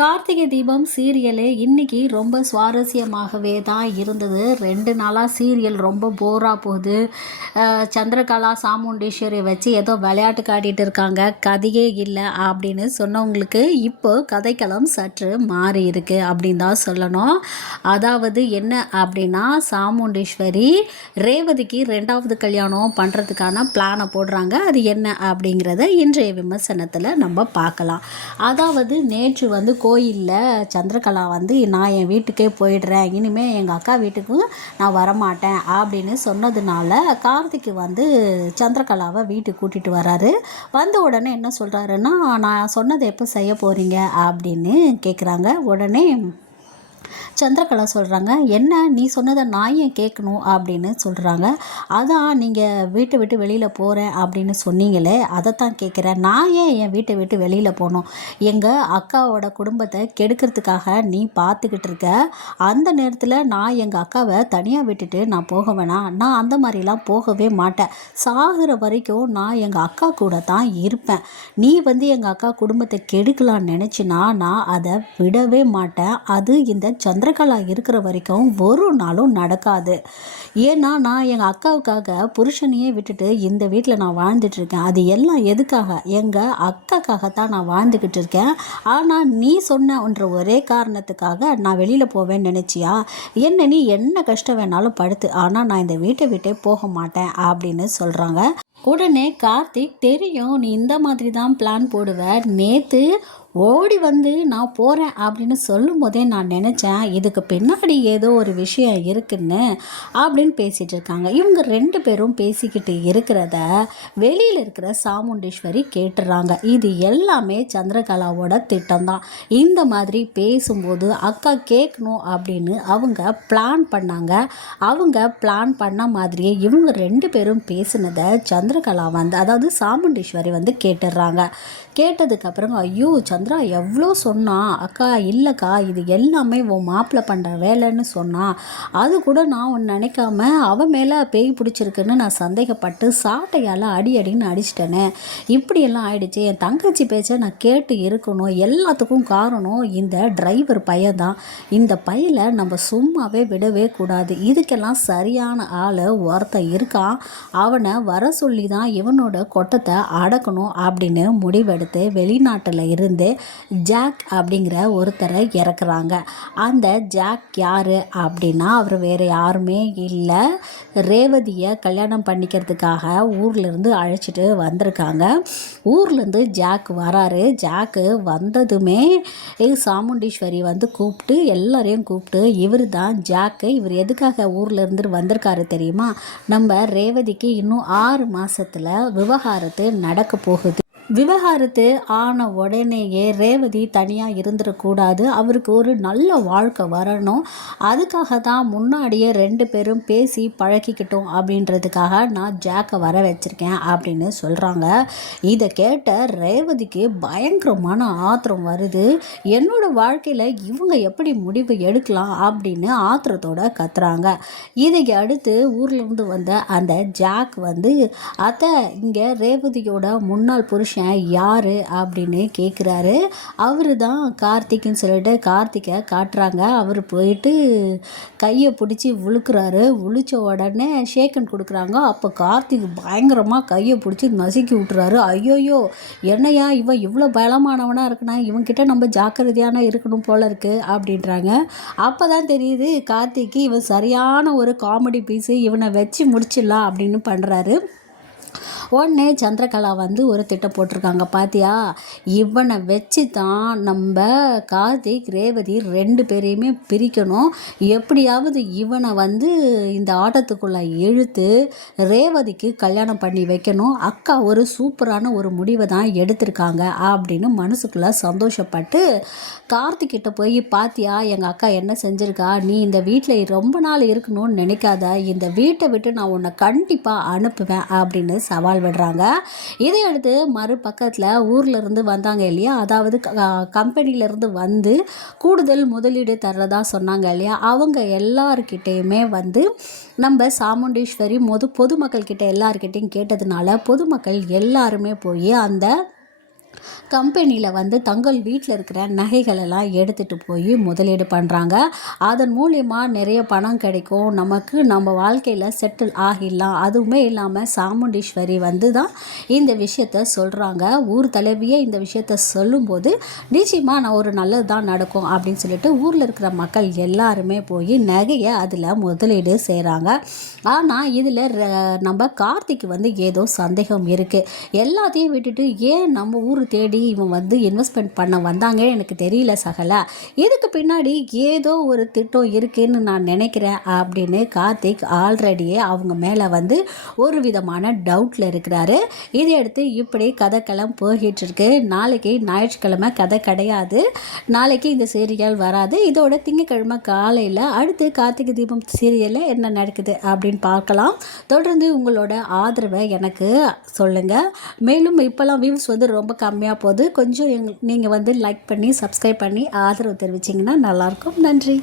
Karthigai Deepam serial இன்னைக்கு ரொம்ப சுவாரஸ்யமாகவே தான் இருந்தது. 2 நாளாக சீரியல் ரொம்ப போராக போகுது. சந்திரகலா சாமுண்டீஸ்வரி வச்சு ஏதோ விளையாட்டு காட்டிகிட்டு இருக்காங்க, கதையே இல்லை அப்படின்னு சொன்னவங்களுக்கு இப்போ கதைக்களம் சற்று மாறி இருக்கு அப்படின்னு தான் சொல்லணும். அதாவது என்ன அப்படின்னா, சாமுண்டீஸ்வரி ரேவதிக்கு 2வது கல்யாணம் பண்ணுறதுக்கான பிளானை போடுறாங்க. அது என்ன அப்படிங்கிறத இன்றைய விமர்சனத்தில் நம்ம பார்க்கலாம். அதாவது நேற்று கோயிலில் சந்திரகலா நான் என் வீட்டுக்கே போயிடுறேன், இனிமேல் எங்கள் அக்கா வீட்டுக்கு நான் வரமாட்டேன் அப்படின்னு சொன்னதுனால கார்த்திக் சந்திரகலாவை வீட்டுக்கு கூட்டிகிட்டு வராரு. வந்த உடனே என்ன சொல்கிறாருன்னா, நான் சொன்னதை எப்போ செய்ய போகிறீங்க அப்படின்னு கேட்குறாங்க. உடனே சந்திரகலா சொல்கிறாங்க, என்ன நீ சொன்னதை நான் ஏன் கேட்கணும் அப்படின்னு சொல்கிறாங்க. அதான் நீங்கள் வீட்டை விட்டு வெளியில் போகிறேன் அப்படின்னு சொன்னீங்களே, அதைத்தான் கேட்குறேன். நான் ஏன் என் வீட்டை விட்டு வெளியில் போகணும்? எங்கள் அக்காவோட குடும்பத்தை கெடுக்கிறதுக்காக நீ பார்த்துக்கிட்டு இருக்க. அந்த நேரத்தில் நான் எங்கள் அக்காவை தனியாக விட்டுட்டு நான் போக வேணாம். நான் அந்த மாதிரிலாம் போகவே மாட்டேன். சாகிற வரைக்கும் நான் எங்கள் அக்கா கூட தான் இருப்பேன். நீ எங்கள் அக்கா குடும்பத்தை கெடுக்கலான்னு நினச்சினா நான் அதை விடவே மாட்டேன். அது இந்த சந்திரகலா இருக்கிற வரைக்கும் ஒரு நாளும் நடக்காது. ஏன்னா நான் எங்கள் அக்காவுக்காக புருஷனையே விட்டுட்டு இந்த வீட்டில் நான் வாழ்ந்துட்டுருக்கேன். அது எல்லாம் எதுக்காக? எங்கள் அக்காக்காகத்தான் நான் வாழ்ந்துக்கிட்டு இருக்கேன். ஆனால் நீ சொன்னன்ற ஒரே காரணத்துக்காக நான் வெளியில் போவேன்னு நினச்சியா? நீ என்ன கஷ்டம் வேணாலும் படுத்து, ஆனால் நான் இந்த வீட்டை விட்டே போக மாட்டேன் அப்படின்னு சொல்கிறாங்க. உடனே கார்த்திக், தெரியும் நீ இந்த மாதிரி தான் பிளான் போடுவ, நேற்று ஓடி நான் போகிறேன் அப்படின்னு சொல்லும் போதே நான் நினச்சேன் இதுக்கு பின்னாடி ஏதோ ஒரு விஷயம் இருக்குன்னு அப்படின்னு பேசிகிட்டு இருக்காங்க. இவங்க 2 பேரும் பேசிக்கிட்டு இருக்கிறத வெளியில் இருக்கிற சாமுண்டீஸ்வரி கேட்டுறாங்க. இது எல்லாமே சந்திரகலாவோட திட்டம்தான். இந்த மாதிரி பேசும்போது அக்கா கேட்கணும் அப்படின்னு அவங்க பிளான் பண்ணாங்க. அவங்க பிளான் பண்ண மாதிரியே இவங்க 2 பேரும் பேசினதை சந்திரகலா அதாவது சாமுண்டீஸ்வரி கேட்டுடுறாங்க. கேட்டதுக்கப்புறம், ஐயோ சந்திரா எவ்வளோ சொன்னா, அக்கா இல்லைக்கா இது எல்லாமே உன் மாப்பிள்ளை பண்ணுற வேலைன்னு சொன்னான். அது கூட நான் ஒன்று நினைக்காம அவன் மேலே பேய் பிடிச்சிருக்குன்னு நான் சந்தேகப்பட்டு சாட்டையால் அடின்னு அடிச்சிட்டேனே. இப்படியெல்லாம் ஆயிடுச்சு. என் தங்கச்சி பேச்சை நான் கேட்டு இருக்கணும். எல்லாத்துக்கும் காரணம் இந்த டிரைவர் பையன் தான். இந்த பையில நம்ம சும்மாவே விடவே கூடாது. இதுக்கெல்லாம் சரியான ஆள் ஒருத்தன் இருக்கான். அவனை வர சொல்லி தான் இவனோட கொட்டத்தை அடக்கணும் அப்படின்னு முடிவெடுத்து வெளிநாட்டில் இருந்து ஜாக் அப்படிங்கிற ஒருத்தரை இறக்குறாங்க. அந்த ஜாக் யார் அப்படின்னா, அவர் வேறு யாருமே இல்லை, ரேவதியை கல்யாணம் பண்ணிக்கிறதுக்காக ஊர்லேருந்து அழைச்சிட்டு வந்திருக்காங்க. ஊர்லேருந்து ஜாக் வராரு. ஜாக்கு வந்ததுமே சாமுண்டீஸ்வரி கூப்பிட்டு எல்லாரையும் கூப்பிட்டு, இவர் தான் ஜாக்கு, இவர் எதுக்காக ஊர்லேருந்து வந்திருக்காரு தெரியுமா? நம்ம ரேவதிக்கு இன்னும் 6 மாதத்தில் விவகாரத்து நடக்க போகுது. விவகாரத்து ஆன உடனேயே ரேவதி தனியாக இருந்துடக்கூடாது, அவருக்கு ஒரு நல்ல வாழ்க்கை வரணும். அதுக்காக தான் முன்னாடியே 2 பேரும் பேசி பழகிக்கிட்டோம் அப்படின்றதுக்காக நான் ஜாக்கை வர வச்சுருக்கேன் அப்படின்னு சொல்கிறாங்க. இதை கேட்ட ரேவதிக்கு பயங்கரமான ஆத்திரம் வருது. என்னோட வாழ்க்கையில் இவங்க எப்படி முடிவு எடுக்கலாம் அப்படின்னு ஆத்திரத்தோட கத்துறாங்க. இதை அடுத்து ஊர்லேருந்து வந்த அந்த ஜாக் அத்தை, இங்கே ரேவதியோட முன்னாள் புருஷன் யார் அப்படின்னு கேட்குறாரு. அவர் தான் கார்த்திக்னு சொல்லிட்டு கார்த்திகை காட்டுறாங்க. அவர் போயிட்டு கையை பிடிச்சி விழுக்கிறாரு. விழிச்ச உடனே ஷேக்கன் கொடுக்குறாங்க. அப்போ கார்த்திக் பயங்கரமாக கையை பிடிச்சி நசுக்கி விட்டுறாரு. ஐயோயோ என்னையா இவன் இவ்வளோ பலமானவனாக இருக்குன்னா இவன்கிட்ட நம்ம ஜாக்கிரதையான இருக்கணும் போல இருக்குது அப்படின்றாங்க. அப்போ தான் தெரியுது கார்த்திக்கு இவன் சரியான ஒரு காமெடி பீஸு, இவனை வச்சு முடிச்சிடலாம் அப்படின்னு பண்ணுறாரு. உடனே சந்திரகலா ஒரு திட்டம் போட்டிருக்காங்க. பாத்தியா, இவனை வச்சு தான் நம்ம கார்த்திக் ரேவதி 2 பேரையுமே பிரிக்கணும். எப்படியாவது இவனை இந்த ஆட்டத்துக்குள்ளே இழுத்து ரேவதிக்கு கல்யாணம் பண்ணி வைக்கணும். அக்கா ஒரு சூப்பரான ஒரு முடிவை தான் எடுத்திருக்காங்க அப்படின்னு மனசுக்குள்ளே சந்தோஷப்பட்டு கார்த்திக்கிட்ட போய், பாத்தியா எங்கள் அக்கா என்ன செஞ்சுருக்கா, நீ இந்த வீட்டில் ரொம்ப நாள் இருக்கணும்னு நினைக்காத, இந்த வீட்டை விட்டு நான் உன்னை கண்டிப்பாக அனுப்புவேன் அப்படின்னு சவால் விடுறாங்க. இதையடுத்து மறுபக்கத்தில் ஊர்லேருந்து வந்தாங்க இல்லையா, அதாவது கம்பெனிலேருந்து கூடுதல் முதலீடு தர்றதா சொன்னாங்க இல்லையா, அவங்க எல்லார்கிட்டையுமே நம்ம சாமுண்டீஸ்வரி பொதுமக்கள் கிட்ட எல்லார்கிட்டையும் கேட்டதுனால பொதுமக்கள் எல்லாருமே போய் அந்த கம்பெனியில் வந்து தங்கள் வீட்டில் இருக்கிற நகைகளெல்லாம் எடுத்துகிட்டு போய் முதலீடு பண்ணுறாங்க. அதன் மூலிமா நிறைய பணம் கிடைக்கும், நமக்கு நம்ம வாழ்க்கையில் செட்டில் ஆகிடலாம். அதுவுமே இல்லாமல் சாமுண்டீஸ்வரி வந்து தான் இந்த விஷயத்த சொல்கிறாங்க. ஊர் தலைவியே இந்த விஷயத்த சொல்லும்போது நிச்சயமாக நான் ஒரு நல்லது தான் நடக்கும் அப்படின்னு சொல்லிட்டு ஊரில் இருக்கிற மக்கள் எல்லாருமே போய் நகையை அதில் முதலீடு செய்கிறாங்க. ஆனால் இதில் நம்ம கார்த்திக் வந்து ஏதோ சந்தேகம் இருக்குது. எல்லாத்தையும் விட்டுட்டு ஏன் நம்ம ஊர் தேடி இவன் வந்து இன்வெஸ்ட்மெண்ட் பண்ண வந்தாங்க எனக்கு தெரியல சகல. இதுக்கு பின்னாடி ஏதோ ஒரு திட்டம் இருக்குன்னு நான் நினைக்கிறேன் அப்படின்னு கார்த்திக் ஆல்ரெடியே அவங்க மேலே வந்து ஒரு விதமான டவுட்டில் இருக்கிறாரு. இதையடுத்து இப்படி கதைக்களம் போய்கிட்டு இருக்கு. நாளைக்கு ஞாயிற்றுக்கிழமை கதை கிடையாது, நாளைக்கு இந்த சீரியல் வராது. இதோட திங்கக்கிழமை காலையில் அடுத்து கார்த்திகை தீபம் சீரியலில் என்ன நடக்குது அப்படின்னு பார்க்கலாம். தொடர்ந்து உங்களோட ஆதரவை எனக்கு சொல்லுங்கள். மேலும் இப்போல்லாம் வியூஸ் வந்து ரொம்ப கம்மியாக போகுது. கொஞ்சம் நீங்கள் வந்து லைக் பண்ணி சப்ஸ்கிரைப் பண்ணி ஆதரவு தெரிவிச்சிங்கன்னா நல்லாயிருக்கும். நன்றி.